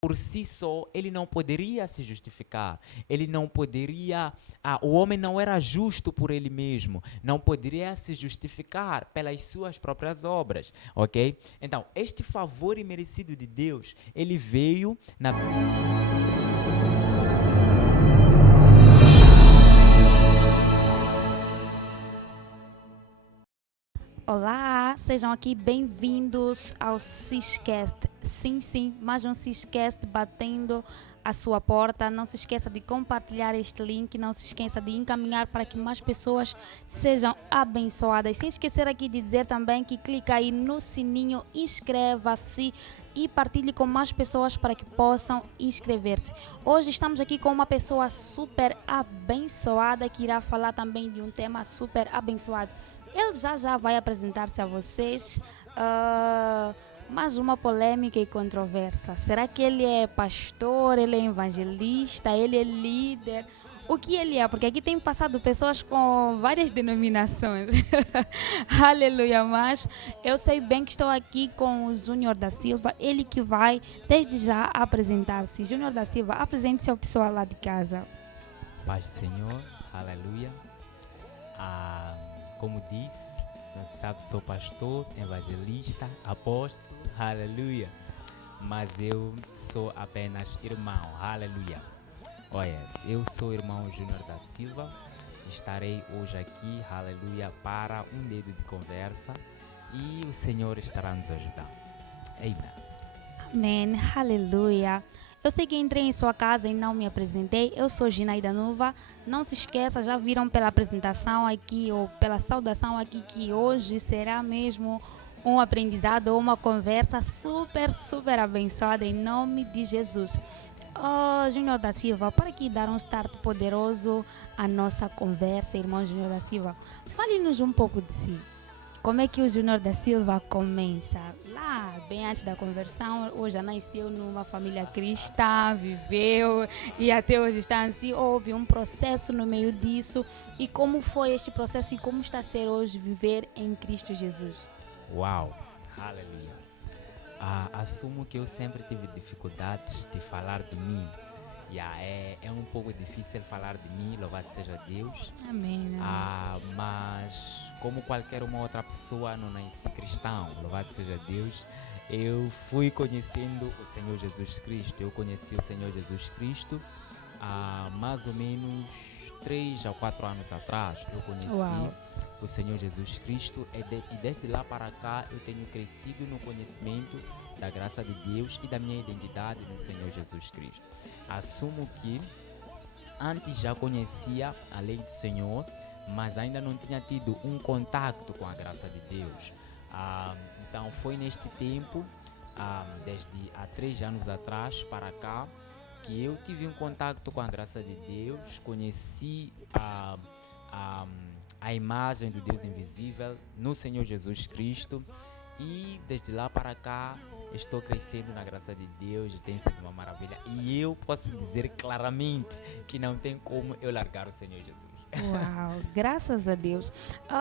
por si só, ele não poderia se justificar. Ele não poderia. O homem não era justo por ele mesmo. Não poderia se justificar pelas suas próprias obras. Ok? Então, este favor imerecido de Deus, ele veio na. Olá, sejam aqui bem-vindos ao Ciscast. Sim, mais um Ciscast batendo a sua porta. Não se esqueça de compartilhar este link, não se esqueça de encaminhar para que mais pessoas sejam abençoadas. Sem esquecer aqui de dizer também que clica aí no sininho, inscreva-se e partilhe com mais pessoas para que possam inscrever-se. Hoje estamos aqui com uma pessoa super abençoada que irá falar também de um tema super abençoado. Ele já vai apresentar-se a vocês, mais uma polêmica e controversa. Será que ele é pastor, ele é evangelista, ele é líder? O que ele é? Porque aqui tem passado pessoas com várias denominações. Aleluia, mas eu sei bem que estou aqui com o Júnior da Silva, ele que vai desde já apresentar-se. Júnior da Silva, apresente-se ao pessoal lá de casa. Paz do Senhor, aleluia. Como disse, não se sabe, sou pastor, evangelista, apóstolo, aleluia. Mas eu sou apenas irmão, aleluia. Eu sou o irmão Júnior da Silva. Estarei hoje aqui, aleluia, para um dedo de conversa e o Senhor estará nos ajudando. Amém, aleluia. Eu sei que entrei em sua casa e não me apresentei. Eu sou Ginaida Nova. Não se esqueça, já viram pela apresentação aqui ou pela saudação aqui que hoje será mesmo um aprendizado ou uma conversa super abençoada em nome de Jesus. Júnior da Silva, para aqui dar um start poderoso à nossa conversa, irmão Júnior da Silva, fale-nos um pouco de si. Como é que o Júnior da Silva começa? Lá, bem antes da conversão, hoje já nasceu numa família cristã, viveu e até hoje está assim. Houve um processo no meio disso. E como foi este processo e como está a ser hoje viver em Cristo Jesus? Uau, aleluia. Assumo que eu sempre tive dificuldades de falar de mim. É um pouco difícil falar de mim, louvado seja Deus. Amém. Mas como qualquer uma outra pessoa, não nasci cristão, louvado seja Deus. Eu fui conhecendo o Senhor Jesus Cristo. Eu conheci o Senhor Jesus Cristo há mais ou menos 3 a 4 anos atrás. Eu conheci o Senhor Jesus Cristo e desde lá para cá eu tenho crescido no conhecimento da graça de Deus e da minha identidade no Senhor Jesus Cristo. Assumo que antes já conhecia a lei do Senhor, mas ainda não tinha tido um contato com a graça de Deus. Então foi neste tempo, desde há 3 anos atrás para cá, que eu tive um contato com a graça de Deus, conheci a imagem do Deus invisível no Senhor Jesus Cristo e desde lá para cá estou crescendo na graça de Deus, tem sido uma maravilha e eu posso dizer claramente que não tem como eu largar o Senhor Jesus. Uau, graças a Deus.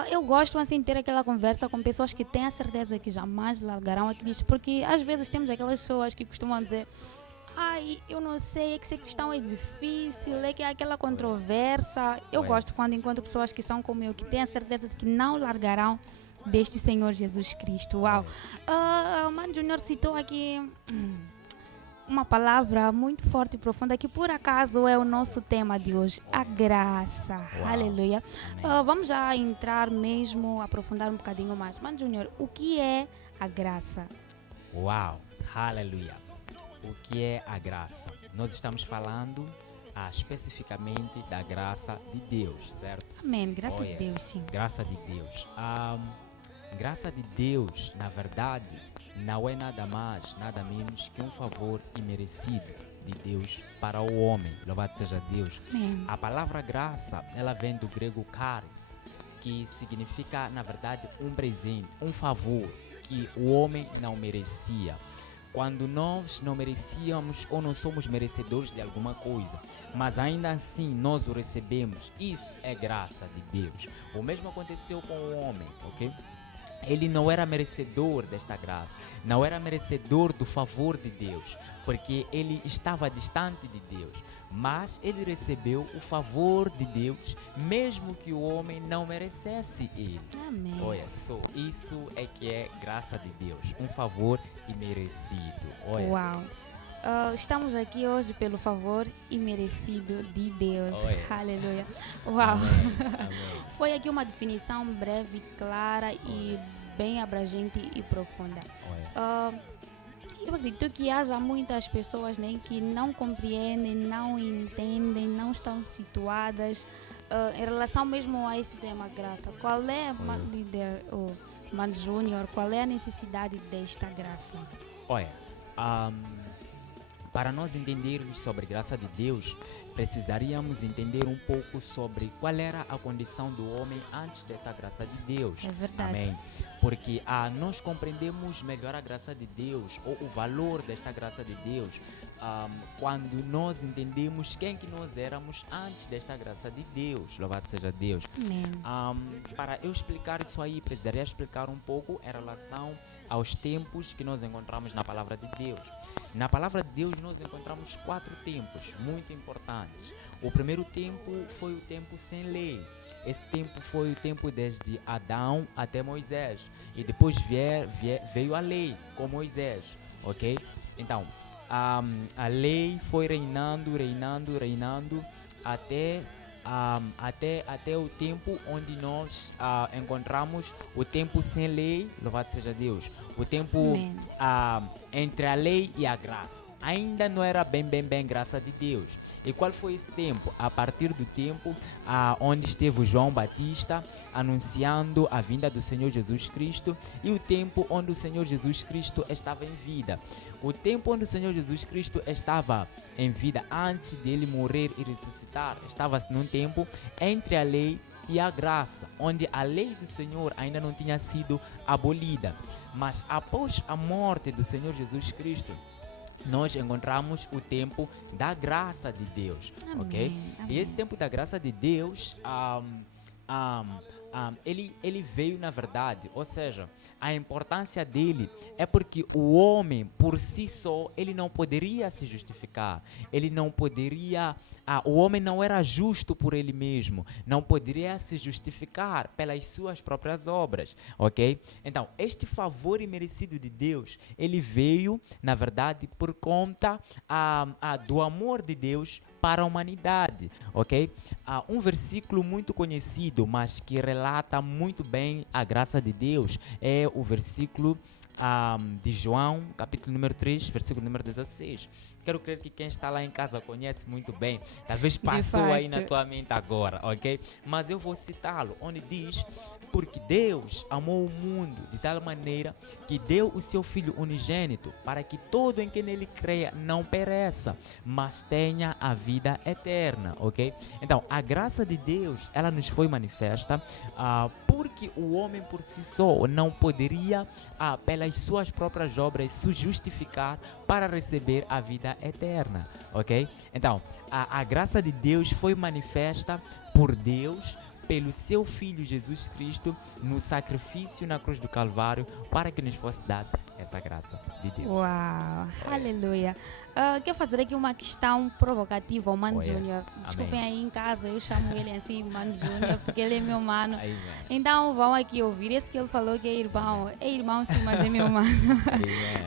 Eu gosto assim de ter aquela conversa com pessoas que têm a certeza que jamais largarão a Cristo, porque às vezes temos aquelas pessoas que costumam dizer: eu não sei, é que ser cristão é difícil, é que é aquela controvérsia. Eu gosto quando encontro pessoas que são como eu, que têm a certeza de que não largarão deste Senhor Jesus Cristo. Uau. O Mano Júnior citou aqui uma palavra muito forte e profunda que por acaso é o nosso tema de hoje, a graça. Uau. Aleluia. Vamos já entrar mesmo, aprofundar um bocadinho mais. Mano Júnior, o que é a graça? Uau, aleluia. O que é a graça? Nós estamos falando especificamente da graça de Deus, certo? Amém, graça de Deus, sim. Graça de Deus. Graça de Deus, na verdade, não é nada mais, nada menos que um favor imerecido de Deus para o homem. Louvado seja Deus. Amém. A palavra graça, ela vem do grego charis, que significa, na verdade, um presente, um favor que o homem não merecia. Quando nós não merecíamos ou não somos merecedores de alguma coisa, mas ainda assim nós o recebemos, isso é graça de Deus. O mesmo aconteceu com o homem, ok? Ele não era merecedor desta graça, não era merecedor do favor de Deus. porque ele estava distante de Deus. Mas ele recebeu o favor de Deus, mesmo que o homem não merecesse ele. Amém. Olha só, isso é que é graça de Deus, um favor imerecido. Olha. Uau! Estamos aqui hoje pelo favor imerecido de Deus. Oh, Aleluia. Uau! Amém. Foi aqui uma definição breve, clara e bem abrangente e profunda. Eu acredito que haja muitas pessoas, né, que não compreendem, não entendem, não estão situadas em relação mesmo a esse tema graça. Qual é, líder, Mano Júnior, qual é a necessidade desta graça? Olha, para nós entendermos sobre a graça de Deus, precisaríamos entender um pouco sobre qual era a condição do homem antes dessa graça de Deus. É verdade. Amém. Porque nós compreendemos melhor a graça de Deus ou o valor desta graça de Deus quando nós entendemos quem que nós éramos antes desta graça de Deus. Louvado seja Deus. Amém. Para eu explicar isso aí, precisaria explicar um pouco em relação aos tempos que nós encontramos na palavra de Deus. Na palavra de Deus nós encontramos 4 tempos muito importantes. O primeiro tempo foi o tempo sem lei. Esse tempo foi o tempo desde Adão até Moisés. E depois veio a lei com Moisés, ok? Então, a lei foi reinando até o tempo onde nós encontramos o tempo sem lei, louvado seja Deus, o tempo entre a lei e a graça. Ainda não era bem graça de Deus. E qual foi esse tempo? A partir do tempo onde esteve João Batista anunciando a vinda do Senhor Jesus Cristo e o tempo onde o Senhor Jesus Cristo estava em vida. O tempo onde o Senhor Jesus Cristo estava em vida antes de ele morrer e ressuscitar, estava-se num tempo entre a lei e a graça, onde a lei do Senhor ainda não tinha sido abolida. Mas após a morte do Senhor Jesus Cristo, nós encontramos o tempo da graça de Deus, Amém, ok? amém. E esse tempo da graça de Deus, ele veio na verdade, ou seja, a importância dele é porque o homem por si só, ele não poderia se justificar, ele não poderia, o homem não era justo por ele mesmo, não poderia se justificar pelas suas próprias obras, ok? Então, este favor imerecido de Deus, ele veio, na verdade, por conta do amor de Deus para a humanidade, ok? Um versículo muito conhecido, mas que relata muito bem a graça de Deus, é o versículo de João, capítulo número 3, versículo número 16. Quero crer que quem está lá em casa conhece muito bem. Talvez passou aí na tua mente agora, ok? Mas eu vou citá-lo, onde diz: porque Deus amou o mundo de tal maneira que deu o seu Filho unigênito para que todo em que nele creia não pereça, mas tenha a vida eterna, ok? Então, a graça de Deus, ela nos foi manifesta porque o homem por si só não poderia, pelas suas próprias obras, se justificar para receber a vida eterna, ok? Então, a graça de Deus foi manifesta por Deus, pelo seu Filho Jesus Cristo, no sacrifício na cruz do Calvário, para que nos fosse dada essa graça de Deus. Uau, aleluia. Quero fazer aqui uma questão provocativa ao Mano Júnior. Desculpem aí em casa, eu chamo ele assim, Mano Júnior, porque ele é meu mano. Então vão aqui ouvir. Esse que ele falou que é irmão sim, mas é meu mano.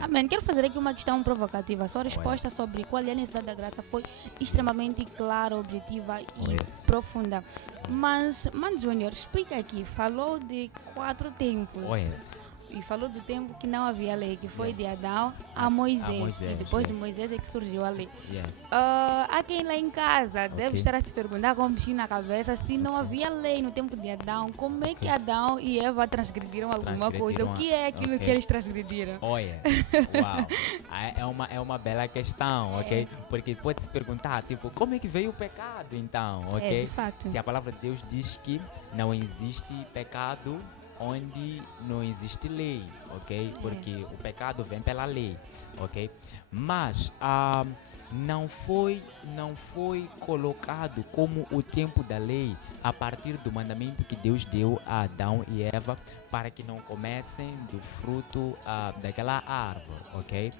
Amém. Quero fazer aqui uma questão provocativa. A sua resposta sobre qual é a necessidade da graça foi extremamente clara, objetiva e profunda. Mas, Mano Júnior, explica aqui. Falou de 4 tempos. E falou do tempo que não havia lei, que foi de Adão a Moisés. E depois de Moisés é que surgiu a lei. Há quem lá em casa deve estar a se perguntar com um bichinho na cabeça, se não havia lei no tempo de Adão, como é que Adão e Eva transgrediram alguma coisa? O que é aquilo que eles transgrediram? Uau! É uma bela questão, ok? Porque pode se perguntar, tipo, como é que veio o pecado então, ok? De fato. Se a palavra de Deus diz que não existe pecado onde não existe lei, ok? Porque o pecado vem pela lei, ok? Mas não foi colocado como o tempo da lei a partir do mandamento que Deus deu a Adão e Eva para que não comessem do fruto daquela árvore, ok?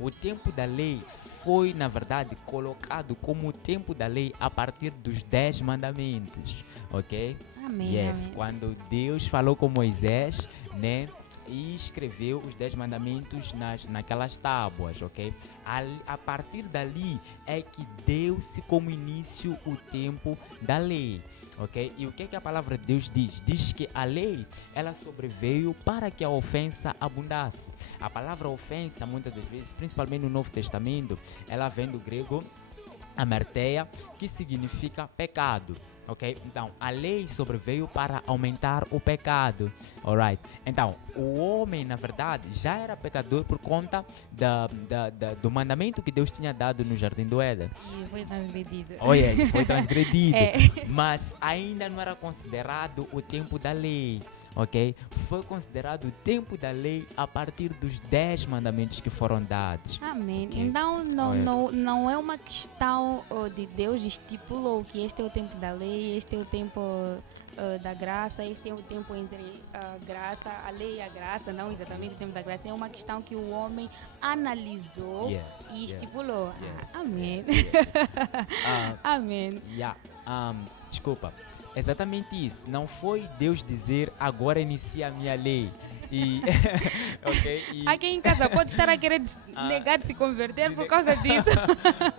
O tempo da lei foi, na verdade, colocado como o tempo da lei a partir dos 10 mandamentos, ok? Amém. Yes, Amém. quando Deus falou com Moisés, né? E escreveu os 10 mandamentos naquelas tábuas, ok? A partir dali é que deu-se como início o tempo da lei, ok? E o que é que a palavra de Deus diz? Diz que a lei, ela sobreveio para que a ofensa abundasse. A palavra ofensa, muitas das vezes, principalmente no Novo Testamento, ela vem do grego amerteia, que significa pecado. Ok? Então, a lei sobreveio para aumentar o pecado. Alright? Então, o homem, na verdade, já era pecador por conta do mandamento que Deus tinha dado no Jardim do Éden. E foi transgredido. Olha, foi transgredido. É. Mas ainda não era considerado o tempo da lei. Ok? Foi considerado o tempo da lei a partir dos 10 mandamentos que foram dados. Amém. Ok. Então, Oh, yes. não é uma questão de Deus estipulou que este é o tempo da lei, este é o tempo da graça, este é o tempo entre a graça, a lei e a graça, não exatamente o tempo da graça. É uma questão que o homem analisou Yes, e yes, estipulou. yes, Amém. yes, yes. Amém. Desculpa. Exatamente isso. Não foi Deus dizer agora inicia a minha lei. E, ok? Aqui em casa pode estar a querer negar de se converter por causa disso.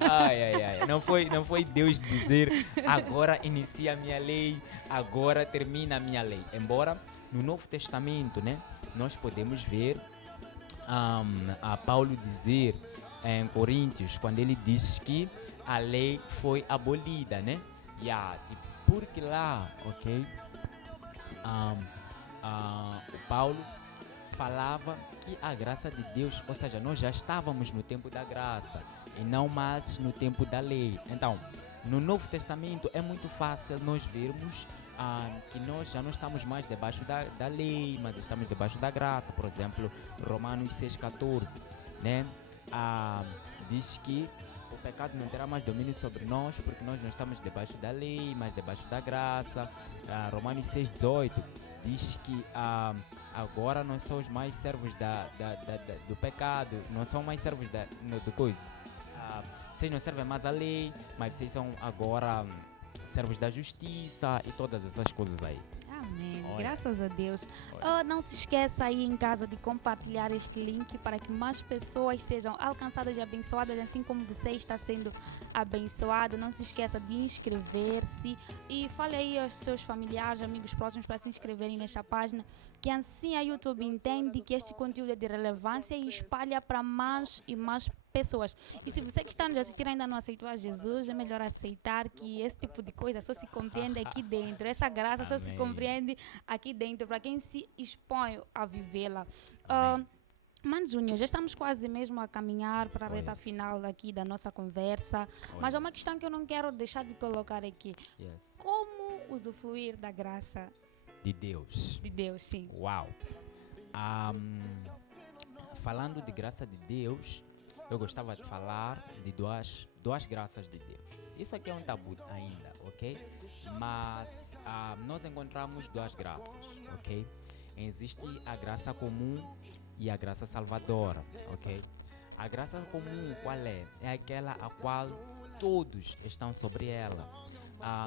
Ai. Não foi Deus dizer agora inicia a minha lei, agora termina a minha lei. Embora no Novo Testamento, né, nós podemos ver a Paulo dizer em Coríntios, quando ele diz que a lei foi abolida, né? Porque lá, ok? O Paulo falava que a graça de Deus, ou seja, nós já estávamos no tempo da graça e não mais no tempo da lei. Então, no Novo Testamento é muito fácil nós vermos que nós já não estamos mais debaixo da lei, mas estamos debaixo da graça. Por exemplo, Romanos 6,14, né? Diz que o pecado não terá mais domínio sobre nós, porque nós não estamos debaixo da lei, mas debaixo da graça. Romanos 6,18 diz que agora não somos mais servos do pecado, não são mais servos do coisa. Vocês não servem mais à lei, mas vocês são agora servos da justiça e todas essas coisas aí. Amém. Oh, Graças yes. a Deus. Oh, Não se esqueça aí em casa de compartilhar este link para que mais pessoas sejam alcançadas e abençoadas, assim como você está sendo abençoado. Não se esqueça de inscrever-se e fale aí aos seus familiares, amigos próximos para se inscreverem nesta página, que assim a YouTube entende que este conteúdo é de relevância e espalha para mais e mais pessoas. E se você que está nos assistir ainda não aceitou a Jesus, é melhor aceitar que esse tipo de coisa só se compreende aqui dentro. Essa graça só se Amém. compreende aqui dentro, para quem se expõe a vivê-la. Amém. Mano Júnior, já estamos quase mesmo a caminhar para a reta Yes. final aqui da nossa conversa, Oh, mas há uma yes. questão que eu não quero deixar de colocar aqui. Yes. Como usufruir da graça De Deus. de Deus, sim. Uau! Falando de graça de Deus, eu gostava de falar de duas graças de Deus. Isso aqui é um tabu ainda, ok? Mas nós encontramos duas graças, ok? Existe a graça comum e a graça salvadora, ok? A graça comum, qual é? É aquela a qual todos estão sobre ela.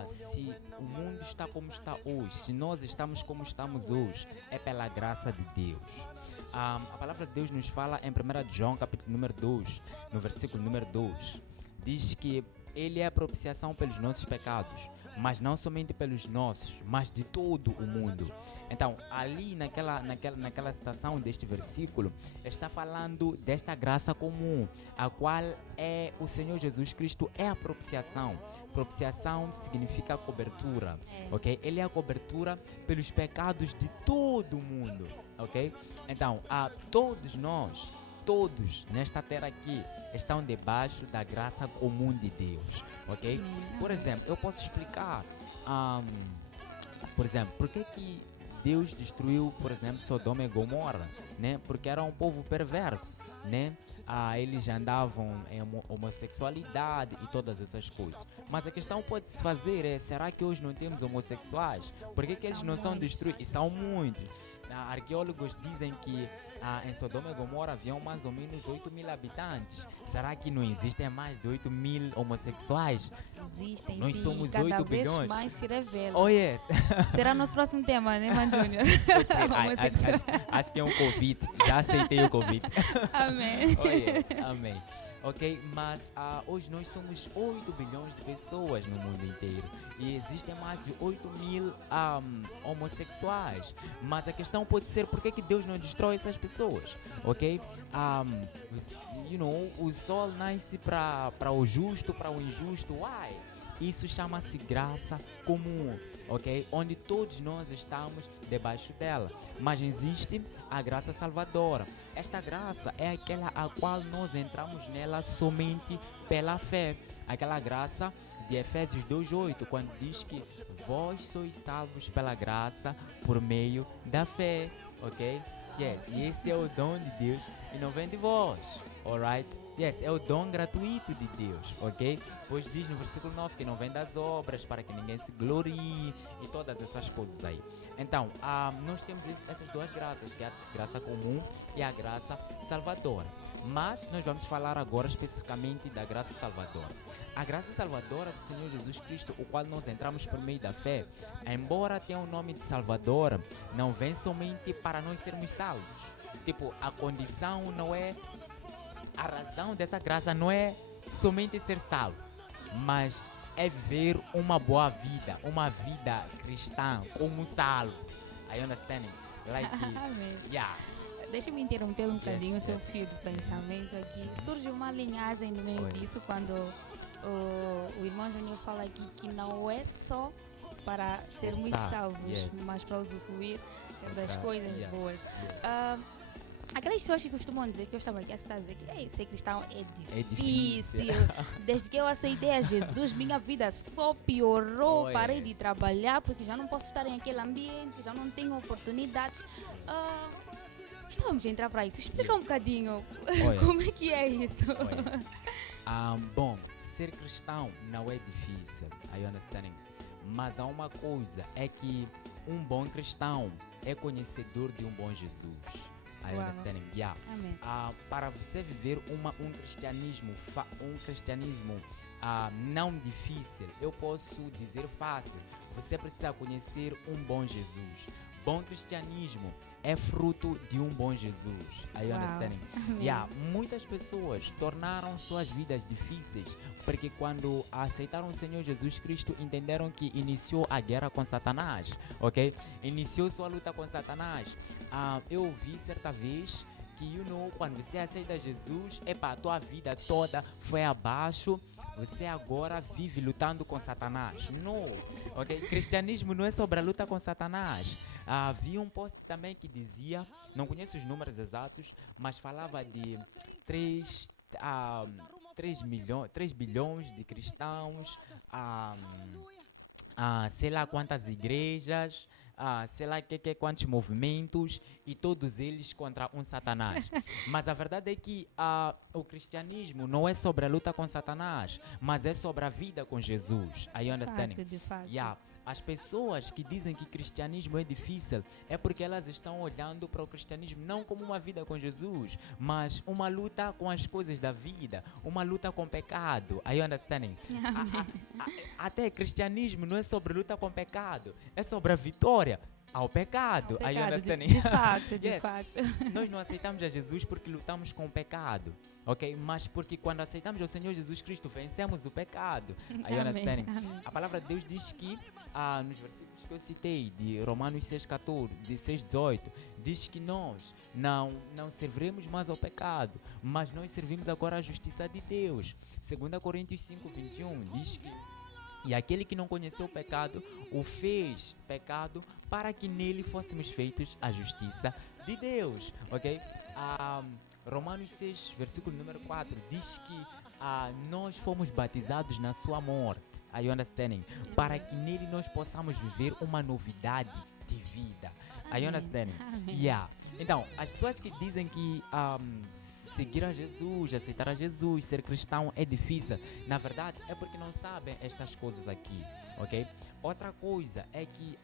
Se o mundo está como está hoje, se nós estamos como estamos hoje, é pela graça de Deus. A palavra de Deus nos fala em 1 João, capítulo número 2, no versículo número 2. Diz que Ele é a propiciação pelos nossos pecados, mas não somente pelos nossos, mas de todo o mundo. Então, ali naquela citação deste versículo, está falando desta graça comum, a qual é o Senhor Jesus Cristo, é a propiciação. Propiciação significa cobertura, ok? Ele é a cobertura pelos pecados de todo o mundo, ok? Então, todos nós, todos nesta terra aqui, estão debaixo da graça comum de Deus, ok? Por exemplo, eu posso explicar, por exemplo, por que Deus destruiu, por exemplo, Sodoma e Gomorra, né? Porque era um povo perverso, né? Eles andavam em homossexualidade e todas essas coisas. Mas a questão pode se fazer é, será que hoje não temos homossexuais? Por que eles não são destruídos? E são muitos. Arqueólogos dizem que em Sodoma e Gomorra haviam mais ou menos 8.000 habitantes. Será que não existem mais de 8.000 homossexuais? Existem, Nós sim. somos Cada 8 vez bilhões. mais se revela. Oh yes! Será nosso próximo tema, né, Man Júnior? Acho que é um convite. Já aceitei o convite. Amém. Oh yes, amém. Ok, mas hoje nós somos 8 bilhões de pessoas no mundo inteiro e existem mais de 8.000 homossexuais. Mas a questão pode ser por que Deus não destrói essas pessoas, ok? O sol nasce para o justo, para o injusto. Why? Isso chama-se graça comum, ok? Onde todos nós estamos debaixo dela. Mas existe a graça salvadora. Esta graça é aquela a qual nós entramos nela somente pela fé. Aquela graça de Efésios 2:8, quando diz que vós sois salvos pela graça por meio da fé, ok? Yes, e esse é o dom de Deus e não vem de vós, alright? Yes, é o dom gratuito de Deus, ok? Pois diz no versículo 9 que não vem das obras para que ninguém se glorie e todas essas coisas aí. Então, nós temos essas duas graças, que é a graça comum e a graça salvadora. Mas nós vamos falar agora especificamente da graça salvadora. A graça salvadora do Senhor Jesus Cristo, o qual nós entramos por meio da fé, embora tenha o nome de Salvador, não vem somente para nós sermos salvos. Tipo, a condição não é... A razão dessa graça não é somente ser salvo, mas é viver uma boa vida, uma vida cristã, como salvo. Are you understanding? Like, yeah. Deixa-me interromper um bocadinho o seu yes. fio de pensamento aqui. Surge uma linhagem no meio disso quando o irmão Júnior fala aqui que não é só para sermos salvos, yes. mas para usufruir das coisas yeah. boas. Yeah. Aquelas pessoas que costumam dizer, que eu estava aqui a citar, dizer que ser cristão é difícil. Desde que eu aceitei a Jesus, minha vida só piorou. Parei de trabalhar porque já não posso estar em aquele ambiente, já não tenho oportunidades. Estávamos a entrar para isso. Explica um bocadinho como é que é isso. Bom, ser cristão não é difícil, are you understanding? Mas há uma coisa, é que um bom cristão é conhecedor de um bom Jesus. Are you understanding? Yeah. Para você viver um cristianismo não difícil, eu posso dizer fácil, você precisa conhecer um bom Jesus. Bom cristianismo é fruto de um bom Jesus. Are you understanding? Yeah. Muitas pessoas tornaram suas vidas difíceis porque quando aceitaram o Senhor Jesus Cristo entenderam que iniciou a guerra com Satanás, ok? Iniciou sua luta com Satanás. Eu ouvi certa vez que, quando você aceita Jesus, a tua vida toda foi abaixo, você agora vive lutando com Satanás. Não, ok? Cristianismo não é sobre a luta com Satanás. Havia um post também que dizia, não conheço os números exatos, mas falava de 3 bilhões de cristãos, sei lá quantas igrejas, sei lá quantos movimentos, e todos eles contra um Satanás. Mas a verdade é que o cristianismo não é sobre a luta com Satanás, mas é sobre a vida com Jesus. Are you understanding? De fato. Yeah. As pessoas que dizem que cristianismo é difícil é porque elas estão olhando para o cristianismo não como uma vida com Jesus, mas uma luta com as coisas da vida, uma luta com o pecado. Are you understanding? Até cristianismo não é sobre luta com o pecado, é sobre a vitória ao pecado. Are you understanding? De fato, de yes. fato. Nós não aceitamos a Jesus porque lutamos com o pecado, ok? Mas porque quando aceitamos o Senhor Jesus Cristo, vencemos o pecado. Are you understanding? A palavra de Deus diz que, nos versículos que eu citei, de Romanos 6,14, de 6,18, diz que nós não serviremos mais ao pecado, mas nós servimos agora a justiça de Deus. 2 Coríntios 5,21 diz que e aquele que não conheceu o pecado, o fez pecado para que nele fôssemos feitos a justiça de Deus, ok? Romanos 6, versículo número 4, diz que nós fomos batizados na sua morte, are you understanding? Para que nele nós possamos viver uma novidade de vida. Are Amém. you understanding? Amém. Yeah. Então, as pessoas que dizem que seguir a Jesus, aceitar a Jesus, ser cristão é difícil, na verdade é porque não sabem estas coisas aqui, ok? Outra coisa é que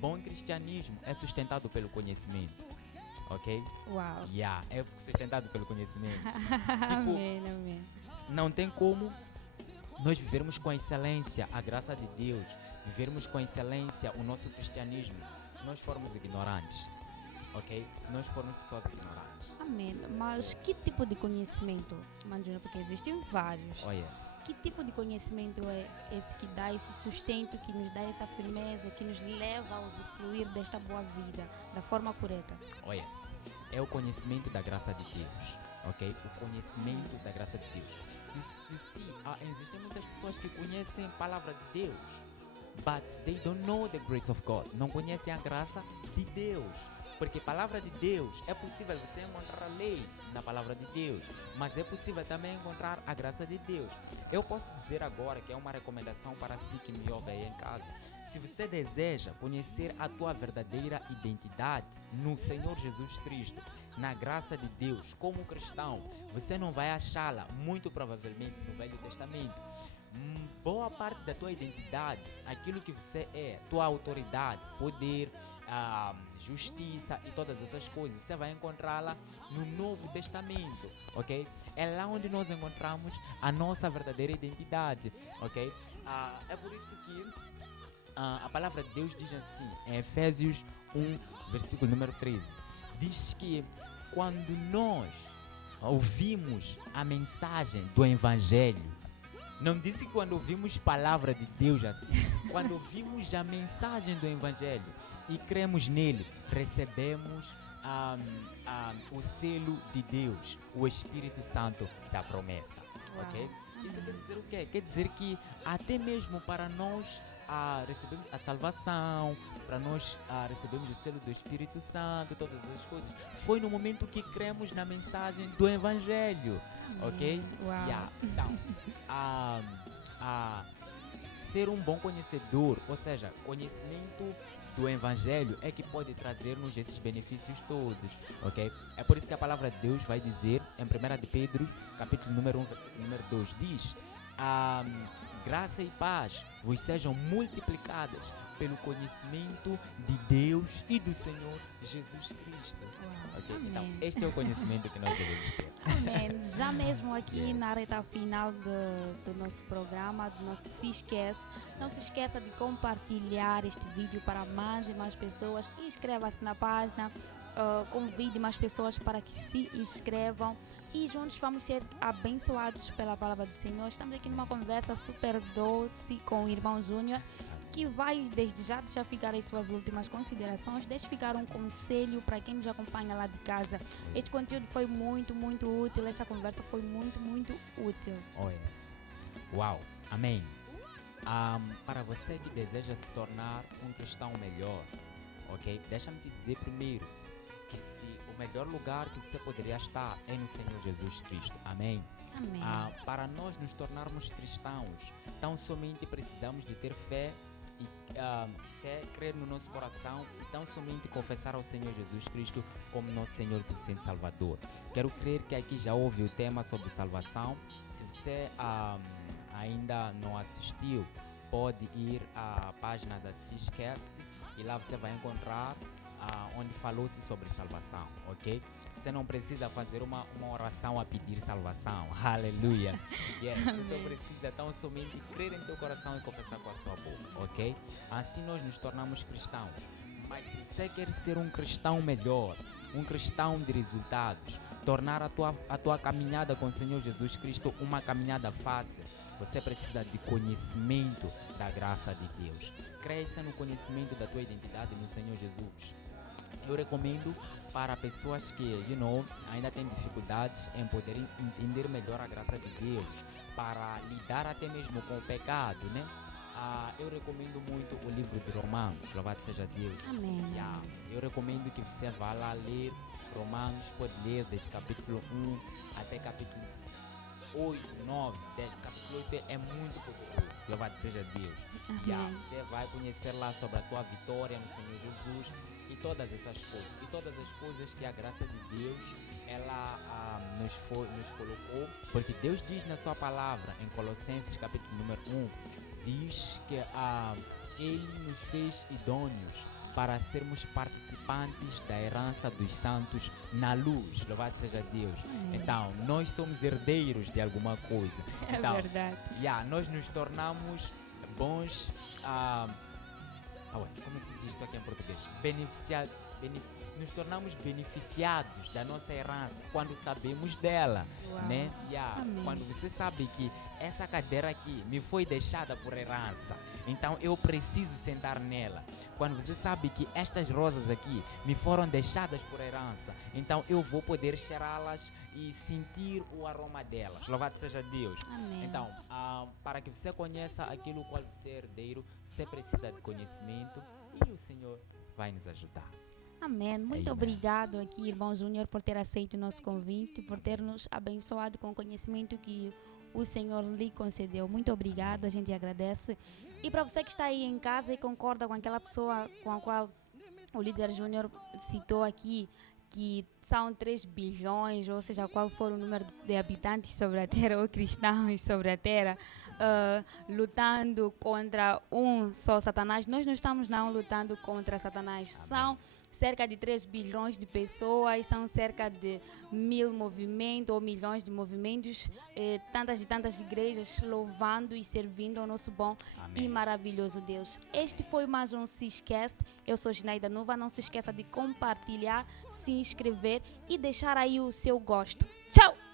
bom cristianismo é sustentado pelo conhecimento, ok? Uau. Yeah, é sustentado pelo conhecimento. Amém, amém. Não tem como nós vivermos com excelência a graça de Deus, vivermos com excelência o nosso cristianismo, se nós formos ignorantes, ok? Se nós formos pessoas ignorantes. Amém. Mas que tipo de conhecimento, Manjuna? Porque existem vários. Oh yes. Que tipo de conhecimento é esse que dá esse sustento, que nos dá essa firmeza, que nos leva a usufruir desta boa vida da forma correta? Oh yes. É o conhecimento da graça de Deus, ok? O conhecimento da graça de Deus. You see, existem muitas pessoas que conhecem a palavra de Deus, but they don't know the grace of God. Não conhecem a graça de Deus. Porque a palavra de Deus, é possível você encontrar a lei na palavra de Deus, mas é possível também encontrar a graça de Deus. Eu posso dizer agora que é uma recomendação para si que me ouve aí em casa. Se você deseja conhecer a tua verdadeira identidade no Senhor Jesus Cristo, na graça de Deus, como cristão, você não vai achá-la, muito provavelmente, no Velho Testamento. Boa parte da tua identidade, aquilo que você é, tua autoridade, poder, justiça e todas essas coisas, você vai encontrá-la no Novo Testamento, ok? É lá onde nós encontramos a nossa verdadeira identidade, ok? É por isso que a palavra de Deus diz assim, em Efésios 1, versículo número 13, diz que quando nós ouvimos a mensagem do Evangelho, não disse quando ouvimos palavra de Deus assim, quando ouvimos a mensagem do Evangelho e cremos nele, recebemos o selo de Deus, o Espírito Santo da promessa, ok? Isso quer dizer o quê? Quer dizer que até mesmo para nós recebemos a salvação, para nós recebemos o selo do Espírito Santo, todas essas coisas, foi no momento que cremos na mensagem do Evangelho, ok? Uau. Yeah. Então, ser um bom conhecedor, ou seja, conhecimento do Evangelho é que pode trazer-nos esses benefícios todos, ok? É por isso que a palavra de Deus vai dizer em 1 de Pedro, capítulo número 1, versículo número 2, diz: graça e paz vos sejam multiplicadas pelo conhecimento de Deus e do Senhor Jesus Cristo. Okay? Então, este é o conhecimento que nós devemos ter. Amém. Já mesmo aqui Yes. na reta final do nosso programa, do nosso Se Esquece, não se esqueça de compartilhar este vídeo para mais e mais pessoas. Inscreva-se na página, convide mais pessoas para que se inscrevam e juntos vamos ser abençoados pela palavra do Senhor. Estamos aqui numa conversa super doce com o irmão Júnior, que vai desde já deixar ficar as suas últimas considerações, deixa ficar um conselho para quem nos acompanha lá de casa. Este conteúdo foi muito, muito útil, essa conversa foi muito, muito útil. Oh yes. Uau, amém. Para você que deseja se tornar um cristão melhor, ok? Deixa-me te dizer primeiro que o melhor lugar que você poderia estar é no Senhor Jesus Cristo, amém? Amém. Para nós nos tornarmos cristãos, tão somente precisamos de ter fé e fé, crer no nosso coração e tão somente confessar ao Senhor Jesus Cristo como nosso Senhor e suficiente Salvador. Quero crer que aqui já houve o tema sobre salvação. Se você ainda não assistiu, pode ir à página da Ciscast e lá você vai encontrar onde falou-se sobre salvação, ok? Você não precisa fazer uma oração a pedir salvação. Aleluia. Yes, você só precisa tão somente crer em teu coração e confessar com a sua boca, ok? Assim nós nos tornamos cristãos. Mas se você quer ser um cristão melhor, um cristão de resultados, tornar a tua caminhada com o Senhor Jesus Cristo uma caminhada fácil, você precisa de conhecimento da graça de Deus. Cresça no conhecimento da tua identidade no Senhor Jesus. Eu recomendo para pessoas que, ainda têm dificuldades em poder entender melhor a graça de Deus, para lidar até mesmo com o pecado, né? Eu recomendo muito o livro de Romanos, louvado seja Deus. Amém. Eu recomendo que você vá lá ler Romanos, pode ler desde capítulo 1 até capítulo 8, 9, 10. Capítulo 8 é muito poderoso, louvado seja Deus. Você vai conhecer lá sobre a tua vitória no Senhor Jesus. todas essas coisas. E todas as coisas que a graça de Deus ela nos colocou, porque Deus diz na sua palavra, em Colossenses capítulo número 1, diz que Ele nos fez idôneos para sermos participantes da herança dos santos na luz. Louvado seja Deus. Então, nós somos herdeiros de alguma coisa. Então, É verdade. nós nos tornamos bons. Como é que se diz isso aqui em português? Nos tornamos beneficiados da nossa herança quando sabemos dela, Uau. né? Amém. Quando você sabe que essa cadeira aqui me foi deixada por herança, então eu preciso sentar nela. Quando você sabe que estas rosas aqui me foram deixadas por herança, então eu vou poder cheirá-las e sentir o aroma delas. Louvado seja Deus. Amém. Então, para que você conheça aquilo qual você é herdeiro, você precisa de conhecimento e o Senhor vai nos ajudar. Amém. Muito Amém. obrigado aqui, irmão Júnior, por ter aceito o nosso convite, por ter nos abençoado com o conhecimento que o Senhor lhe concedeu. Muito obrigado, a gente agradece. E para você que está aí em casa e concorda com aquela pessoa com a qual o líder Júnior citou aqui, que são 3 bilhões, ou seja, qual for o número de habitantes sobre a Terra, ou cristãos sobre a Terra, lutando contra um só Satanás. Nós não estamos não lutando contra Satanás. Amém. São cerca de 3 bilhões de pessoas, são cerca de 1000 movimentos ou milhões de movimentos, tantas e tantas igrejas louvando e servindo ao nosso bom Amém. e maravilhoso Deus. Este foi mais um Ciscast. Eu sou Ginaida Nuva. Não se esqueça de compartilhar, se inscrever e deixar aí o seu gosto. Tchau!